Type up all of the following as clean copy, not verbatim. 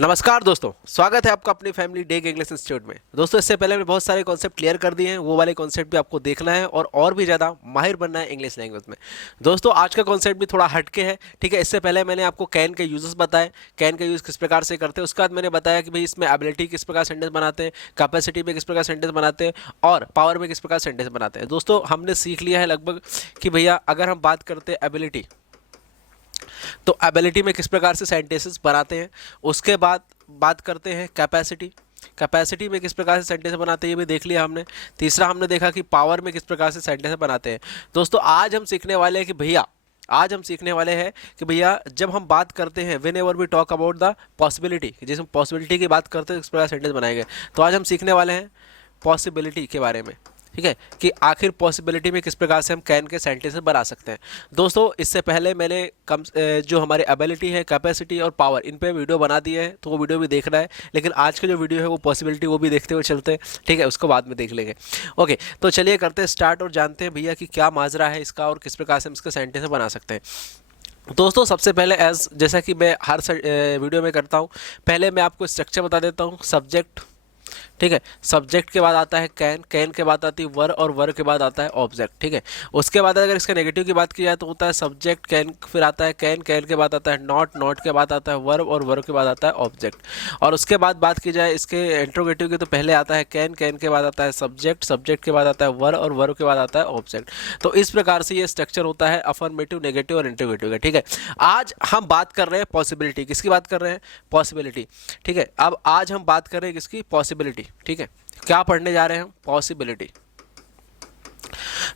नमस्कार दोस्तों, स्वागत है आपका अपनी फैमिली डेग इंग्लिश इंस्टीट्यूट में। दोस्तों, इससे पहले मैंने बहुत सारे कॉन्सेप्ट क्लियर कर दिए हैं, वो वाले कॉन्सेप्ट भी आपको देखना है और भी ज़्यादा माहिर बनना है इंग्लिश लैंग्वेज में। दोस्तों, आज का कॉन्सेप्ट भी थोड़ा हटके है, ठीक है। इससे पहले मैंने आपको कैन के यूजेस बताए, कैन का यूज़ किस प्रकार से करते हैं। उसके बाद मैंने बताया कि भाई इसमें एबिलिटी किस प्रकार सेंटेंस बनाते हैं, कैपेसिटी में किस प्रकार सेंटेंस बनाते हैं और पावर में किस प्रकार सेंटेंस बनाते हैं। दोस्तों, हमने सीख लिया है लगभग कि भैया अगर हम बात करते हैं एबिलिटी, तो एबिलिटी में किस प्रकार से सेंटेंसेस बनाते हैं। उसके बाद बात करते हैं कैपेसिटी, कैपेसिटी में किस प्रकार से सेंटेंस बनाते हैं, ये भी देख लिया हमने। तीसरा हमने देखा कि पावर में किस प्रकार से सेंटेंस बनाते हैं। दोस्तों, आज हम सीखने वाले हैं कि भैया जब हम बात करते हैं whenever we talk about the possibility, जिस हम पॉसिबिलिटी की बात करते हैं किस प्रकार सेंटेंस बनाएंगे, तो आज हम सीखने वाले हैं पॉसिबिलिटी के बारे में, ठीक है, कि आखिर पॉसिबिलिटी में किस प्रकार से हम कैन के सेंटेंसेस बना सकते हैं। दोस्तों, इससे पहले मैंने जो हमारी एबिलिटी है, कैपेसिटी और पावर, इन पे वीडियो बना दिए हैं, तो वो वीडियो भी देखना है। लेकिन आज का जो वीडियो है वो पॉसिबिलिटी, वो भी देखते हुए चलते हैं, ठीक है, उसको बाद में देख लेंगे। ओके, तो चलिए करते हैं स्टार्ट और जानते हैं भैया कि क्या माजरा है इसका और किस प्रकार से हम इसके सेंटेंस बना सकते हैं। दोस्तों, सबसे पहले जैसा कि मैं हर वीडियो में करता हूँ, पहले मैं आपको स्ट्रक्चर बता देता हूँ। सब्जेक्ट, ठीक है, सब्जेक्ट के बाद आता है कैन, कैन के बाद आती है वर और वर के बाद आता है ऑब्जेक्ट, ठीक है। उसके बाद अगर इसके नेगेटिव की बात की जाए तो होता है सब्जेक्ट कैन, फिर आता है कैन, कैन के बाद आता है नॉट, नॉट के बाद आता है वर और वर के बाद आता है ऑब्जेक्ट। और उसके बाद बात की जाए इसके इंट्रोगेटिव की, तो पहले आता है कैन, कैन के बाद आता है सब्जेक्ट, सब्जेक्ट के बाद आता है वर और वर के बाद आता है ऑब्जेक्ट। तो इस प्रकार से ये स्ट्रक्चर होता है अफर्मेटिव, नेगेटिव और इंट्रोगेटिव का, ठीक है। आज हम बात कर रहे हैं पॉसिबिलिटी, किसकी बात कर रहे हैं, पॉसिबिलिटी, ठीक है। अब आज हम बात कर रहे हैं किसकी, पॉसिबिलिटी, ठीक है। क्या पढ़ने जा रहे हैं हम, पॉसिबिलिटी।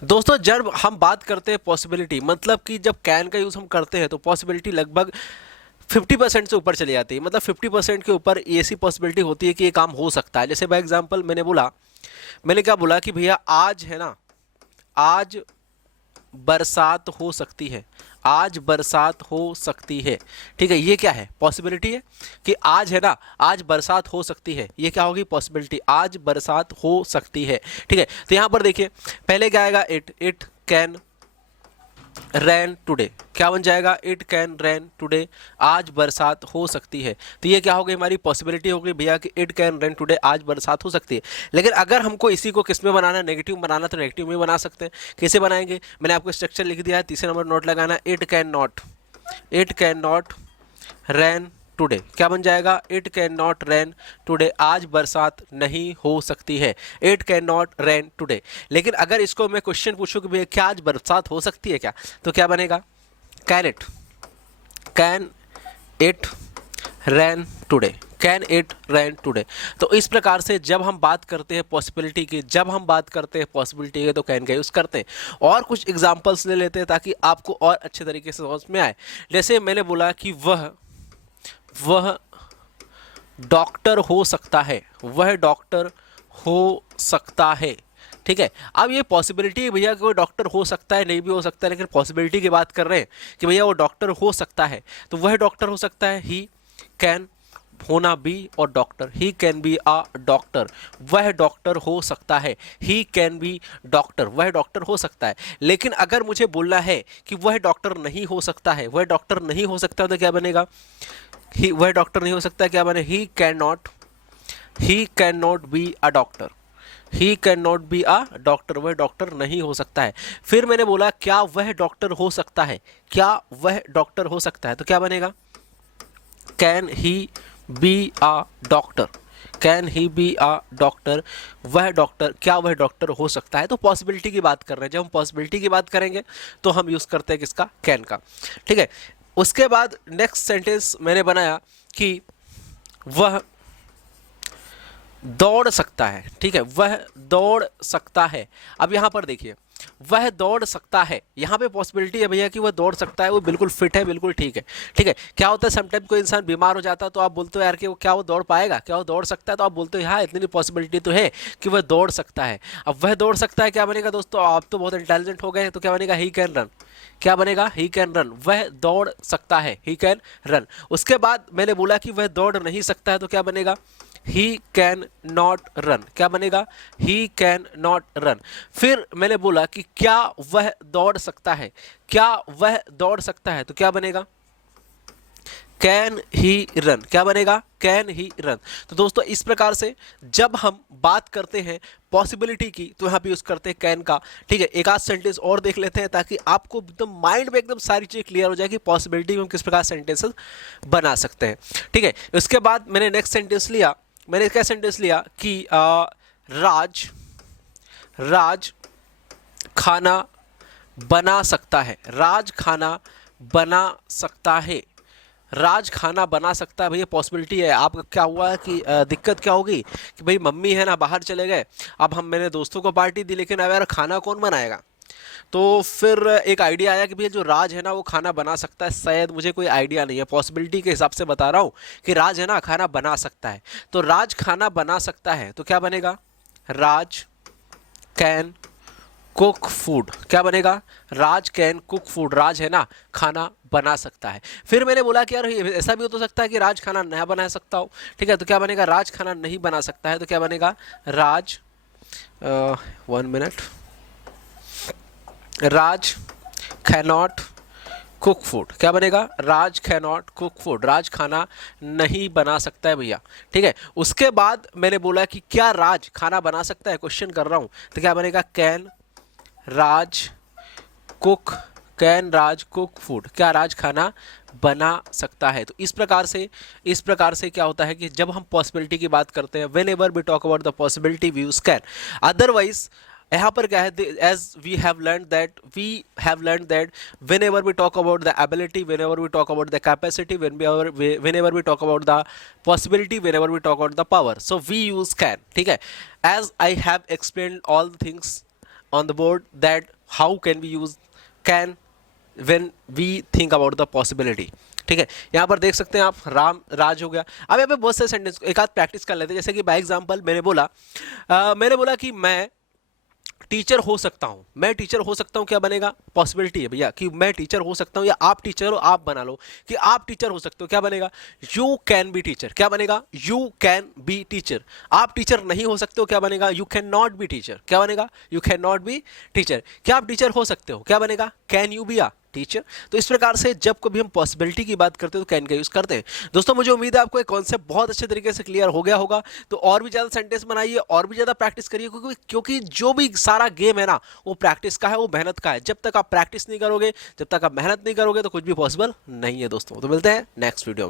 दोस्तों, जब हम बात करते हैं पॉसिबिलिटी, मतलब कि जब कैन का यूज हम करते हैं तो पॉसिबिलिटी लगभग 50% से ऊपर चली जाती है। मतलब 50% के ऊपर ऐसी पॉसिबिलिटी होती है कि ये काम हो सकता है। जैसे बाय एग्जांपल मैंने क्या बोला कि भैया आज है ना, आज बरसात हो सकती है, आज बरसात हो सकती है, ठीक है। ये क्या है, पॉसिबिलिटी है कि आज है ना, आज बरसात हो सकती है। ये क्या होगी, पॉसिबिलिटी, आज बरसात हो सकती है, ठीक है। तो यहां पर देखिए पहले क्या आएगा, इट कैन रैन टुडे, क्या बन जाएगा, इट कैन रैन टुडे, आज बरसात हो सकती है। तो ये क्या हो गई, हमारी पॉसिबिलिटी हो गई भैया कि इट कैन रैन टुडे, आज बरसात हो सकती है। लेकिन अगर हमको इसी को किस में बनाना है, नेगेटिव बनाना, तो नेगेटिव में बना सकते हैं। कैसे बनाएंगे, मैंने आपको स्ट्रक्चर लिख दिया है, तीसरे नंबर नोट लगाना, it can not rain today, क्या बन जाएगा, it can not rain today, आज बरसात नहीं हो सकती है, it can not rain today. लेकिन अगर इसको मैं क्वेश्चन पूछूं कि भैया क्या आज बरसात हो सकती है क्या, तो क्या बनेगा, can it rain today, can it rain today. तो इस प्रकार से जब हम बात करते हैं पॉसिबिलिटी की, तो कैन का यूज़ करते हैं। और कुछ एग्जांपल्स ले लेते हैं ताकि आपको और अच्छे तरीके से समझ में आए। जैसे मैंने बोला कि वह डॉक्टर हो सकता है, वह डॉक्टर हो सकता है, ठीक है। अब ये पॉसिबिलिटी है भैया कि वो डॉक्टर हो सकता है, नहीं भी हो सकता है, लेकिन पॉसिबिलिटी की बात कर रहे हैं कि भैया वो डॉक्टर हो सकता है, तो वह डॉक्टर हो सकता है, ही कैन होना बी और doctor, he can be a doctor, वह डॉक्टर हो सकता है, ही कैन बी डॉक्टर, वह डॉक्टर हो सकता है। लेकिन अगर मुझे बोलना है कि वह डॉक्टर नहीं हो सकता है, वह डॉक्टर नहीं हो सकता, तो क्या बनेगा, वह डॉक्टर नहीं हो सकता, क्या बने, he can not be a doctor, he can not be a doctor, वह डॉक्टर नहीं हो सकता है। फिर मैंने बोला क्या वह डॉक्टर हो सकता है, क्या वह डॉक्टर हो सकता है, तो क्या बनेगा, can he be a doctor, can he be a doctor, वह डॉक्टर, क्या वह डॉक्टर हो सकता है। तो पॉसिबिलिटी की बात कर रहे हैं। जब हम पॉसिबिलिटी की बात करेंगे तो हम यूज करते हैं किसका, कैन का, ठीक है। उसके बाद नेक्स्ट सेंटेंस मैंने बनाया कि वह दौड़ सकता है, ठीक है, वह दौड़ सकता है। अब यहां पर देखिए, वह दौड़ सकता है, यहां पे पॉसिबिलिटी है भैया कि वह दौड़ सकता है, वो बिल्कुल फिट है, बिल्कुल ठीक है, ठीक है। क्या होता है, समटाइम कोई इंसान बीमार हो जाता है तो आप बोलते हो यार कि वो क्या वो दौड़ पाएगा, क्या वो दौड़ सकता है, तो आप बोलते हो हाँ इतनी पॉसिबिलिटी तो है कि वह दौड़ सकता है। अब वह दौड़ सकता है, क्या बनेगा दोस्तों, आप तो बहुत इंटेलिजेंट हो गए हैं, तो क्या बनेगा, ही कैन रन, क्या बनेगा, ही कैन रन, वह दौड़ सकता है, ही कैन रन। उसके बाद मैंने बोला कि वह दौड़ नहीं सकता है, तो क्या बनेगा, ही कैन नॉट रन, क्या बनेगा, ही कैन नॉट रन। फिर मैंने बोला कि क्या वह दौड़ सकता है, क्या वह दौड़ सकता है, तो क्या बनेगा, कैन ही रन, क्या बनेगा, कैन ही रन। तो दोस्तों इस प्रकार से जब हम बात करते हैं पॉसिबिलिटी की तो यहाँ पे यूज करते हैं कैन का। ठीक है, एक आध सेंटेंस और देख लेते हैं ताकि आपको एकदम माइंड में एकदम सारी चीज़ क्लियर हो जाए कि पॉसिबिलिटी में हम किस प्रकार सेंटेंसेस बना सकते हैं। ठीक है, उसके बाद मैंने नेक्स्ट सेंटेंस लिया, मैंने क्या सेंटेंस लिया कि राज खाना बना सकता है, राज खाना बना सकता है, राज खाना बना सकता है। भैया पॉसिबिलिटी है, आपका क्या हुआ कि दिक्कत क्या होगी कि भाई मम्मी है ना बाहर चले गए, अब मैंने दोस्तों को पार्टी दी लेकिन अब यार खाना कौन बनाएगा। तो फिर एक आइडिया आया कि भैया जो राज है ना वो खाना बना सकता है, शायद मुझे कोई आइडिया नहीं है, पॉसिबिलिटी के हिसाब से बता रहा हूँ कि राज है ना खाना बना सकता है। तो राज खाना बना सकता है तो क्या बनेगा, राज कैन कुक फूड, क्या बनेगा, राज कैन कुक फूड, राज है ना खाना बना सकता है। फिर मैंने बोला कि यार ऐसा भी हो तो सकता है कि राज खाना नहीं बना सकता हो। ठीक है, तो क्या बनेगा, राज खाना नहीं बना सकता है तो क्या बनेगा, राज 1 मिनट, राज कैनॉट कुक फूड, क्या बनेगा, राज कैनॉट कुक फूड, राज खाना नहीं बना सकता है भैया। ठीक है, उसके बाद मैंने बोला कि क्या राज खाना बना सकता है, क्वेश्चन कर रहा हूं, तो क्या बनेगा, can Raj cook, can Raj cook food, क्या राज खाना बना सकता है। तो इस प्रकार से क्या होता है कि जब हम पॉसिबिलिटी की बात करते हैं, whenever we talk about the possibility we use can. Otherwise यहाँ पर क्या है, as we have learn that whenever we talk about the ability, whenever we talk about the capacity, whenever we talk about the possibility, whenever we talk about the power, so we use can. ठीक है, as I have explain all things on the board that how can we use can when we think about the possibility। ठीक है, यहाँ पर देख सकते हैं आप, राम राज हो गया। अब यहाँ पे बहुत सारे सेंटेंस एक आध प्रैक्टिस कर लेते हैं, जैसे कि बाय एग्जांपल मैंने बोला कि मैं टीचर हो सकता हूं, मैं टीचर हो सकता हूं, क्या बनेगा, पॉसिबिलिटी है भैया कि मैं टीचर हो सकता हूं, या आप टीचर हो, आप बना लो कि आप टीचर हो सकते हो, क्या बनेगा, यू कैन बी टीचर, क्या बनेगा, यू कैन बी टीचर। आप टीचर नहीं हो सकते हो, क्या बनेगा, you can not be teacher, क्या बनेगा, you can not be teacher. क्या आप टीचर हो सकते हो, क्या बनेगा, can you be a teacher. तो इस प्रकार से जब कभी हम पॉसिबिलिटी की बात करते हैं तो कैन का यूज करते हैं। दोस्तों मुझे उम्मीद है आपको एक कॉन्सेप्ट बहुत अच्छे तरीके से क्लियर हो गया होगा। तो और भी ज्यादा सेंटेंस बनाइए और भी ज्यादा प्रैक्टिस करिए, क्योंकि जो भी सारा गेम है ना वो प्रैक्टिस का है, वो मेहनत का है। जब तक आप प्रैक्टिस नहीं करोगे, जब तक आप मेहनत नहीं करोगे तो कुछ भी पॉसिबल नहीं है दोस्तों। तो मिलते हैं नेक्स्ट वीडियो में।